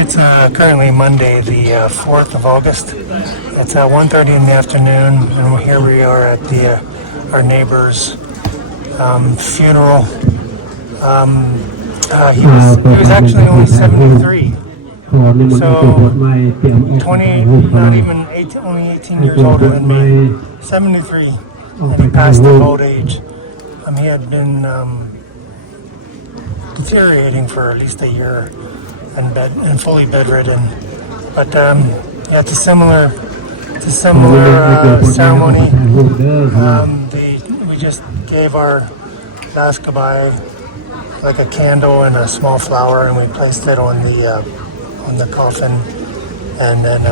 It's currently Monday, the 4th of August. It's 1:30 in the afternoon, and here we are at our neighbor's funeral. He was actually only 73, so 20, not even 18, only 18 years older than me. 73, and he passed of old age. He had been deteriorating for at least a year and fully bedridden. But yeah, it's a similar ceremony. We just gave our last goodbye, like a candle and a small flower, and we placed it on the coffin, and then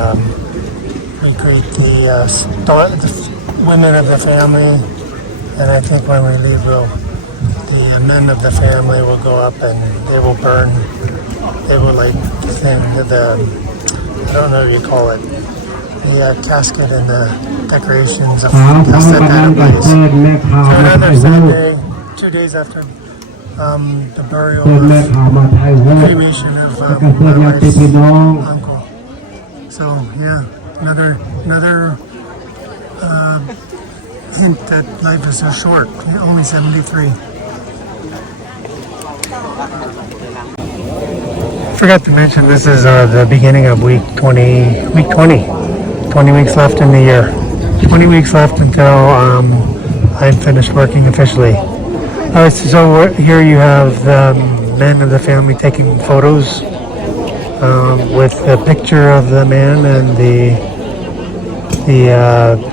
we greet the women of the family, and I think when we leave, the men of the family will go up and they will burn. They will I don't know what you call it, the casket and the decorations of they'll set that in place. So another sad day, 2 days after the burial of cremation of my wife's uncle. So yeah, another hint that life is so short. Only 73. Forgot to mention this is the beginning of week 20. 20 weeks left in the year. 20 weeks left until I'm finished working officially. Alright, so here you have the men of the family taking photos with a picture of the man and the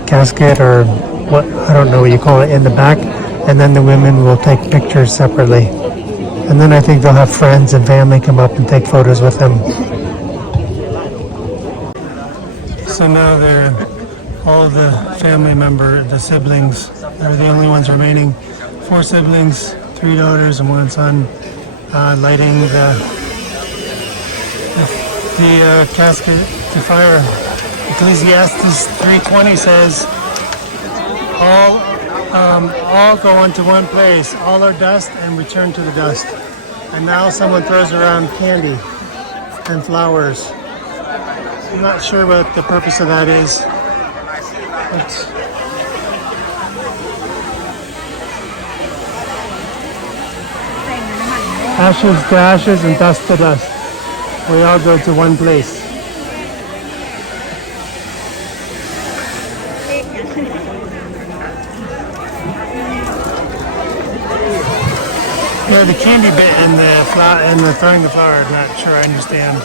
casket, or what, I don't know what you call it, in the back, and then the women will take pictures separately. And then I think they'll have friends and family come up and take photos with them. So now all of the family the siblings, they're the only ones remaining. 4 siblings, 3 daughters and 1 son, lighting the casket to fire. Ecclesiastes 3:20 says, all go unto one place, all are dust and return to the dust. And now someone throws around candy and flowers. I'm not sure what the purpose of that is. Ashes to ashes and dust to dust. We all go to one place. Yeah, the candy bit and the throwing the flower, I'm not sure I understand.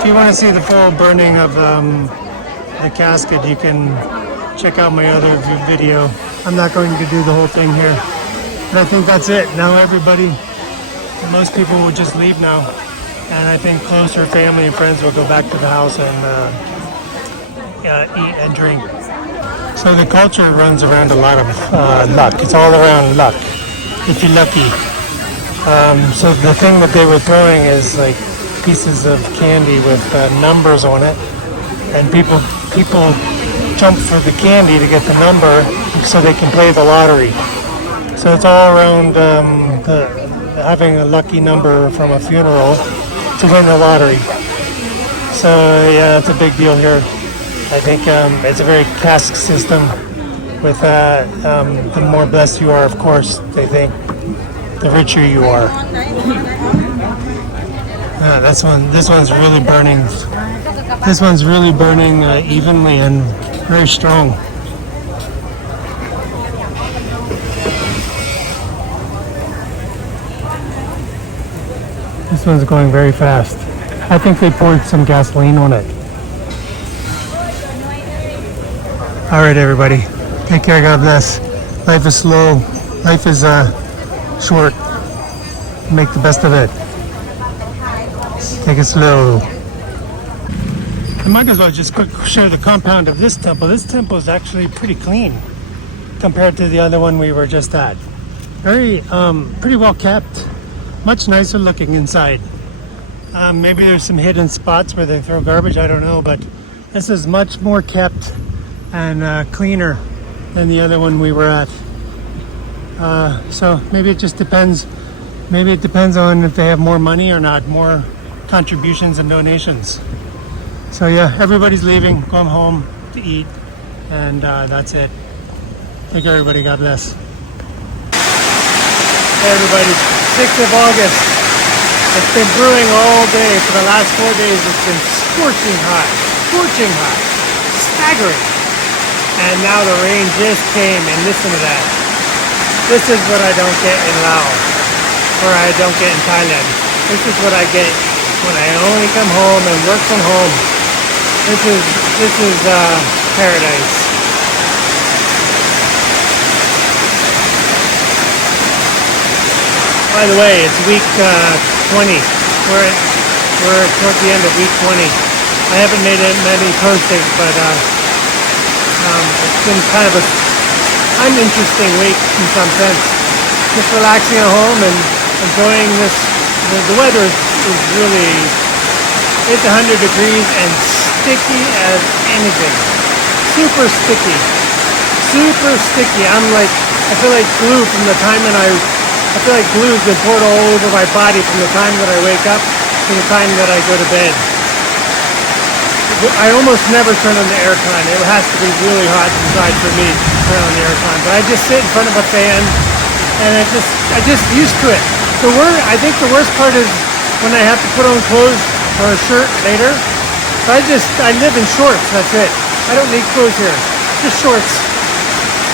If you want to see the full burning of the casket, you can check out my other video. I'm not going to do the whole thing here. But I think that's it. Now most people will just leave now. And I think closer family and friends will go back to the house and eat and drink. So the culture runs around a lot of luck. It's all around luck, if you're lucky. So the thing that they were throwing is like pieces of candy with numbers on it, and people jump for the candy to get the number so they can play the lottery. So it's all around having a lucky number from a funeral to win the lottery. So yeah, it's a big deal here. I think it's a very caste system. With the more blessed you are, of course, they think the richer you are. This one's really burning. This one's really burning evenly and very strong. This one's going very fast. I think they poured some gasoline on it. All right, everybody. Take care. God bless. Life is slow. Life is short. Make the best of it. Take it slow. I might as well just quick show the compound of this temple. This temple is actually pretty clean compared to the other one we were just at. Very, pretty well kept. Much nicer looking inside. Maybe there's some hidden spots where they throw garbage. I don't know, but this is much more kept and cleaner than the other one we were at. So maybe it just depends. Maybe it depends on if they have more money or not, more contributions and donations. So yeah, everybody's leaving, going home to eat, and that's it. Thank you, everybody. God bless. Hey everybody, 6th of August. It's been brewing all day. For the last 4 days, it's been scorching hot, staggering. And now the rain just came, and listen to that. This is what I don't get in Laos, or I don't get in Thailand. This is what I get when I only come home and work from home. This is paradise. By the way, it's week 20. We're toward the end of week 20. I haven't made many postings, but it's been kind of an uninteresting week in some sense. Just relaxing at home and enjoying this. The weather is really, it's 100 degrees and sticky as anything. Super sticky. I feel like glue from the time that I feel like glue's been poured all over my body from the time that I wake up to the time that I go to bed. I almost never turn on the aircon. It has to be really hot inside for me to turn on the aircon. But I just sit in front of a fan, and I just used to it. I think the worst part is when I have to put on clothes or a shirt later. So I live in shorts. That's it. I don't need clothes here. Just shorts.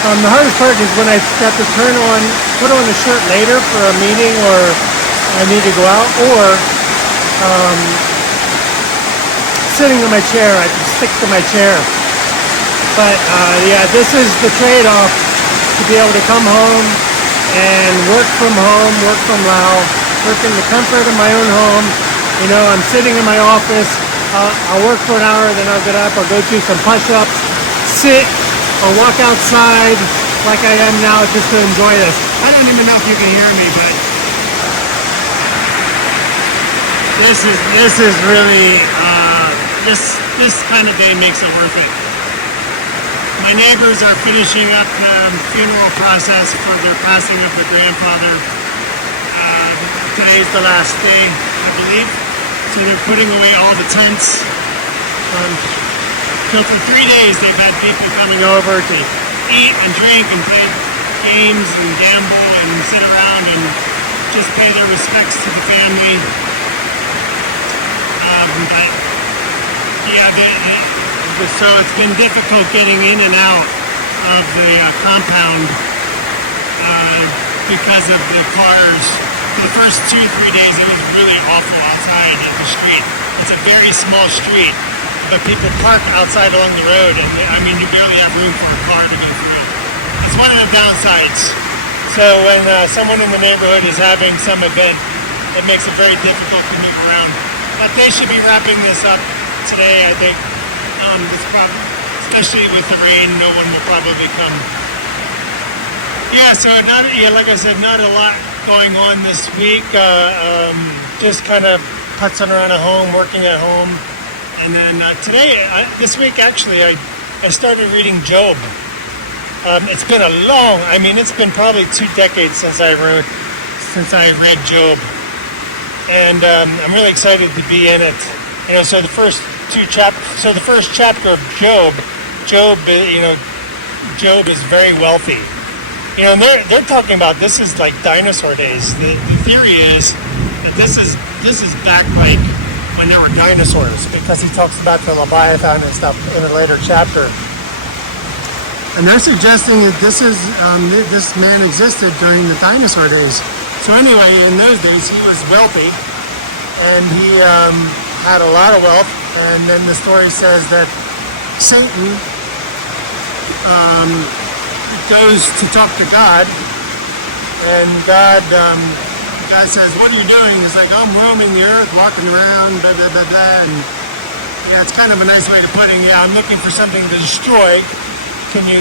The hardest part is when I have to put on a shirt later for a meeting, or I need to go out, or sitting in my chair. I can stick to my chair. But yeah, this is the trade-off, to be able to come home and work from Laos, work in the comfort of my own home. You know, I'm sitting in my office. I'll work for an hour, then I'll get up. I'll go do some push-ups, sit, or walk outside like I am now just to enjoy this. I don't even know if you can hear me, but this is really this kind of day makes it worth it. My neighbors are finishing up the funeral process for their passing of their grandfather. Today's the last day, I believe. So they're putting away all the tents. So for 3 days they've had people coming over to eat and drink and play games and gamble and sit around and just pay their respects to the family. But yeah, so it's been difficult getting in and out of the compound because of the cars. For the first 2 or 3 days it was really awful outside at the street. It's a very small street, but people park outside along the road, and you barely have room for a car to go through. It's one of the downsides. So when someone in the neighborhood is having some event, it makes it very difficult to move around. But they should be wrapping this up today, I think. Especially with the rain, no one will probably come. Yeah, so like I said, not a lot going on this week. Just kind of putzing around at home, working at home. And then this week actually, I started reading Job. It's been it's been probably 2 decades since I read Job. And I'm really excited to be in it. So the first the first chapter of Job, Job is very wealthy. And they're talking about this is like dinosaur days. The theory is that this is back like when there were dinosaurs, because he talks about the Leviathan and stuff in a later chapter. And they're suggesting that this man existed during the dinosaur days. So anyway, in those days he was wealthy, and he had a lot of wealth. And then the story says that Satan goes to talk to God, and God says, "What are you doing?" He's like, "I'm roaming the earth, walking around, blah, blah, blah, blah." And it's kind of a nice way of putting it. I'm looking for something to destroy. Can you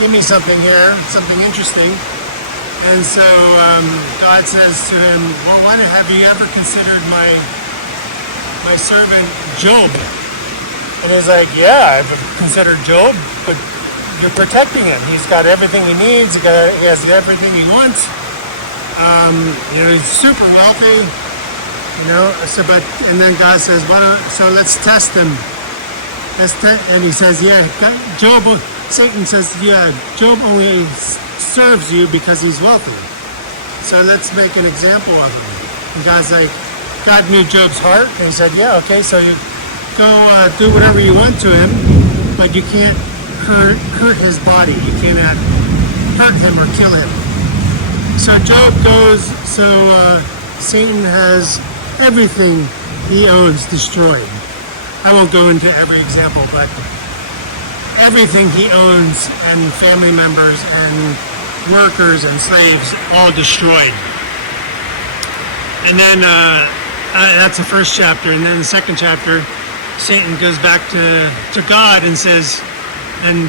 give me something here, something interesting? And so God says to him, "Well, have you ever considered my servant Job?" And he's like, "Yeah, I've considered Job, but you're protecting him. He's got everything he needs. He has everything he wants. He's super wealthy. And then God says, so let's test him. And he says, Satan says, Job only serves you because he's wealthy. So let's make an example of him. And God's like, God knew Job's heart. And he said, okay, so you go do whatever you want to him, but you can't hurt his body. You cannot hurt him or kill him. So Job goes, Satan has everything he owns destroyed. I won't go into every example, but everything he owns and family members and workers and slaves all destroyed. And then that's the first chapter. And then the second chapter, Satan goes back to God and says, and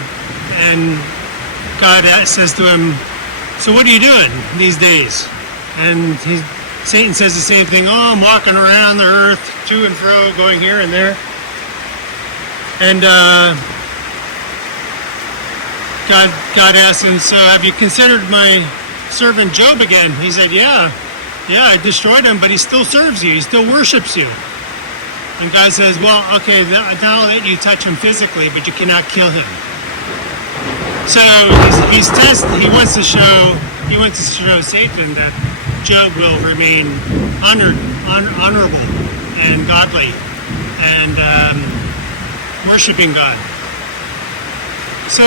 God says to him, so what are you doing these days? And Satan says the same thing. I'm walking around the earth, to and fro, going here and there. And God asks him, so have you considered my servant Job again? He said, yeah, I destroyed him, but he still serves you. He still worships you. And God says, well, okay, now I'll let you touch him physically, but you cannot kill him. So he wants to show Satan that Job will remain honorable and godly and worshiping God. So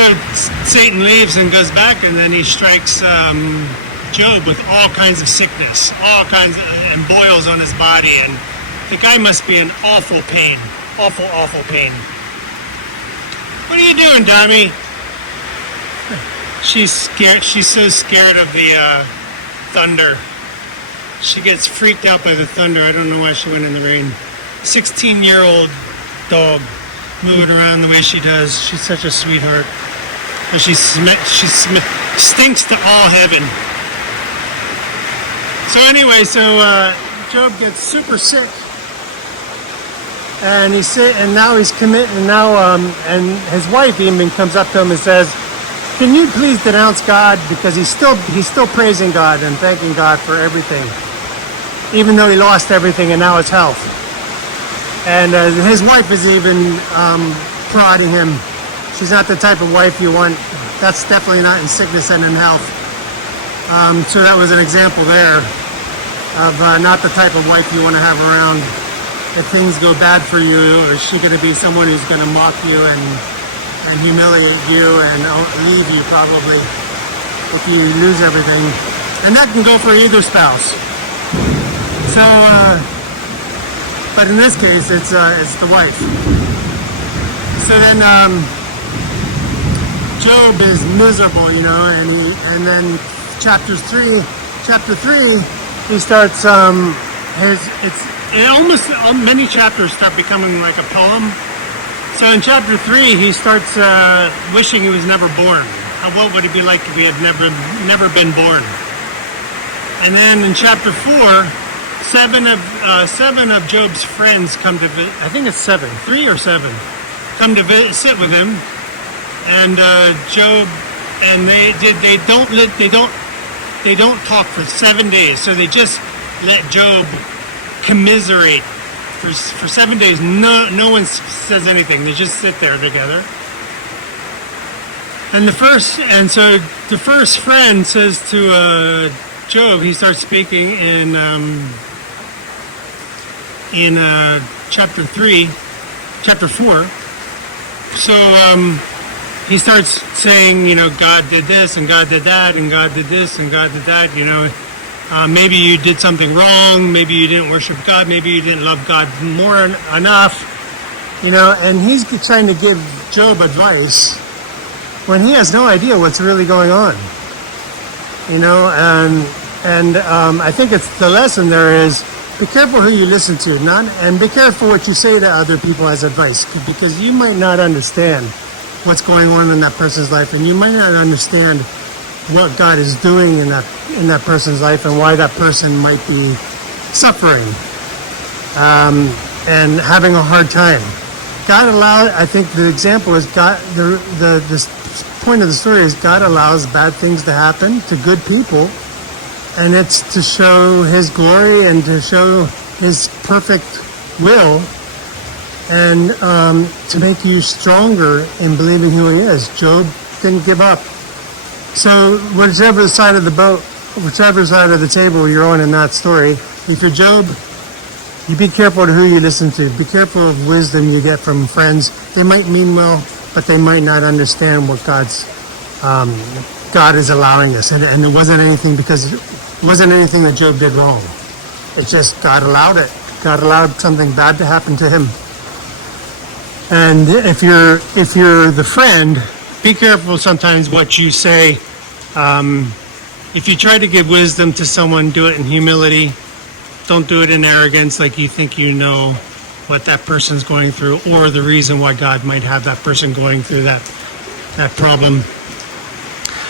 Satan leaves and goes back, and then he strikes Job with all kinds of sickness, and boils on his body, and the guy must be in awful pain, awful pain. What are you doing, Tommy? She's scared. She's so scared of the thunder. She gets freaked out by the thunder. I don't know why she went in the rain. 16-year-old dog moving around the way she does. She's such a sweetheart. But she stinks to all heaven. So anyway, Job gets super sick, and now he's committed. And now, and his wife even comes up to him and says, "Can you please denounce God, because he's still praising God and thanking God for everything, even though he lost everything and now his health." And his wife is even prodding him. She's not the type of wife you want. That's definitely not in sickness and in health. So that was an example there of not the type of wife you want to have around. If things go bad for you, is she going to be someone who's going to mock you and humiliate you and leave you probably if you lose everything? And that can go for either spouse. So, but in this case, it's the wife. So then Job is miserable, and then chapter 3, he starts many chapters start becoming like a poem. So in chapter 3, he starts wishing he was never born. What would it be like if he had never been born? And then in chapter 4, seven of Job's friends come to visit. I think it's 3 or 7 come to sit with him, and Job, and they don't talk for 7 days. So they just let Job commiserate for 7 days. No one says anything. They just sit there together. And the first friend says to Job, he starts speaking in chapter 4. So he starts saying, God did this and God did that and God did this and God did that. Maybe you did something wrong. Maybe you didn't worship God. Maybe you didn't love God more enough. And he's trying to give Job advice when he has no idea what's really going on. And I think it's the lesson there is, be careful who you listen to, and be careful what you say to other people as advice, because you might not understand what's going on in that person's life, and you might not understand what God is doing in that person's life and why that person might be suffering and having a hard time. God allowed. I think the example is God. The point of the story is God allows bad things to happen to good people, and it's to show his glory and to show his perfect will, and to make you stronger in believing who he is. Job didn't give up. So whichever side of the boat, whichever side of the table you're on in that story, if you're Job, you be careful to who you listen to. Be careful of wisdom you get from friends. They might mean well, but they might not understand what God is allowing us. And it wasn't anything that Job did wrong. It's just God allowed it. God allowed something bad to happen to him. And if you're the friend, be careful sometimes what you say. If you try to give wisdom to someone, do it in humility. Don't do it in arrogance, like you think you know what that person's going through, or the reason why God might have that person going through that problem.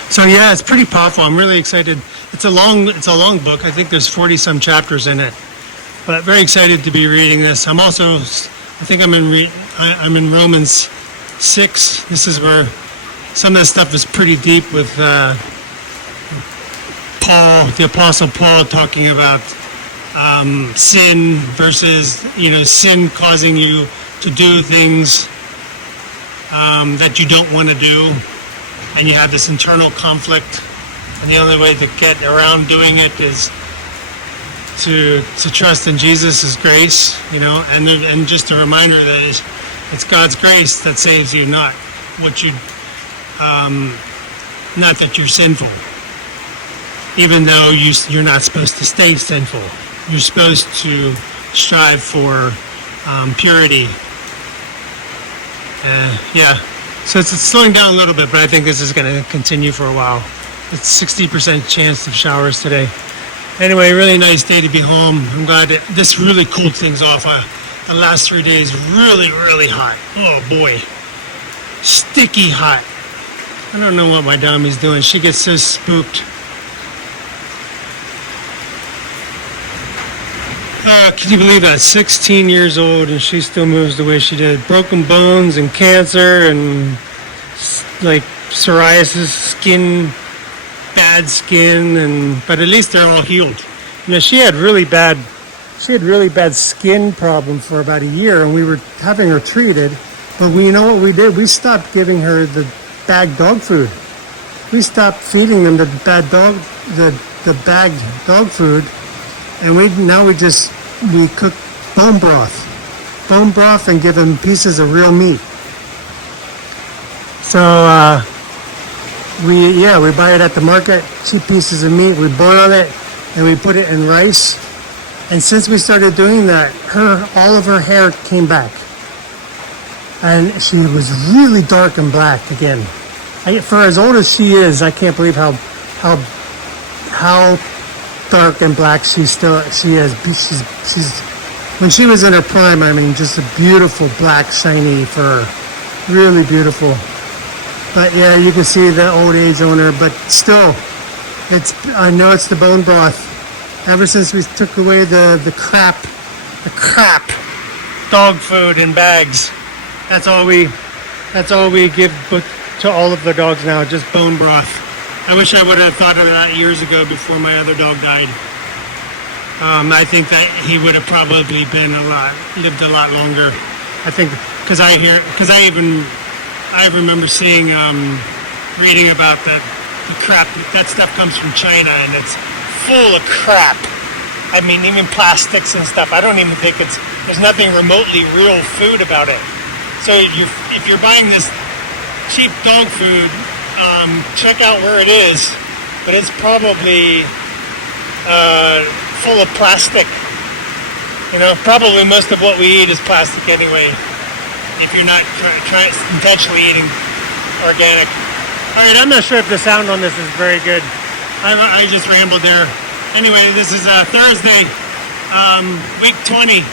So yeah, it's pretty powerful. I'm really excited. It's a long book. I think there's 40 some chapters in it, but very excited to be reading this. I'm in Romans 6. This is where some of the stuff is pretty deep with Paul, the Apostle Paul, talking about sin versus, sin causing you to do things that you don't want to do, and you have this internal conflict, and the only way to get around doing it is to trust in Jesus' grace, and just a reminder that it's God's grace that saves you, not what you, not that you're sinful, even though you're not supposed to stay sinful. You're supposed to strive for purity. So it's slowing down a little bit, but I think this is going to continue for a while. It's 60% chance of showers today. Anyway, really nice day to be home. I'm glad that this really cooled things off. The last 3 days, really, really hot. Oh boy. Sticky hot. I don't know what my dummy's doing. She gets so spooked. Can you believe that? 16 years old and she still moves the way she did. Broken bones and cancer and like psoriasis, bad skin, but at least they're all healed. She had really bad skin problem for about a year, and we were having her treated. But you know what we did? We stopped giving her the bagged dog food. We stopped feeding them the bagged dog food, and we cook bone broth and give them pieces of real meat. So we buy it at the market, cheap pieces of meat. We boil it and we put it in rice. And since we started doing that, all of her hair came back, and she was really dark and black again. For as old as she is, I can't believe how dark and black she is. She's when she was in her prime, just a beautiful black shiny fur, really beautiful. But yeah, you can see the old age on her, but still, I know it's the bone broth. Ever since we took away the crap dog food in bags, that's all we give to all of the dogs now, just bone broth. I wish I would have thought of that years ago before my other dog died. I think that he would have probably lived a lot longer. I think because I remember reading about the crap. That stuff comes from China, and it's full of crap. Even plastics and stuff. I don't even think there's nothing remotely real food about it. So if you're buying this cheap dog food, check out where it is. But it's probably full of plastic. Probably most of what we eat is plastic anyway, if you're not intentionally eating organic. All right, I'm not sure if the sound on this is very good. I just rambled there. Anyway, this is Thursday, week 20,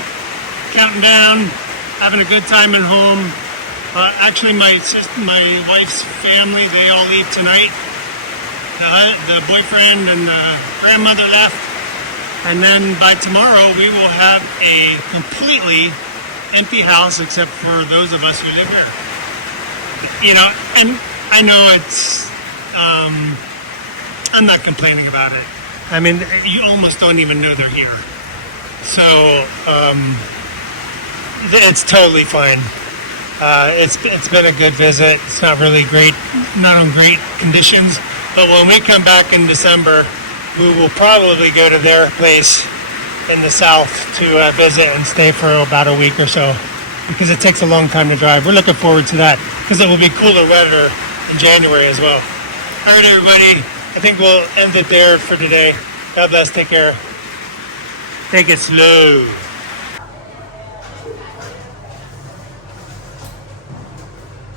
counting down, having a good time at home. Actually, my wife's family, they all leave tonight. The boyfriend and the grandmother left. And then by tomorrow, we will have a completely empty house except for those of us who live here. And I know it's, I'm not complaining about it. I mean, you almost don't even know they're here. So, it's totally fine. It's been a good visit. It's not really great, not on great conditions. But when we come back in December, we will probably go to their place in the south to visit and stay for about a week or so, because it takes a long time to drive. We're looking forward to that because it will be cooler weather in January as well. All right, everybody. I think we'll end it there for today. God bless. Take care. Take it slow.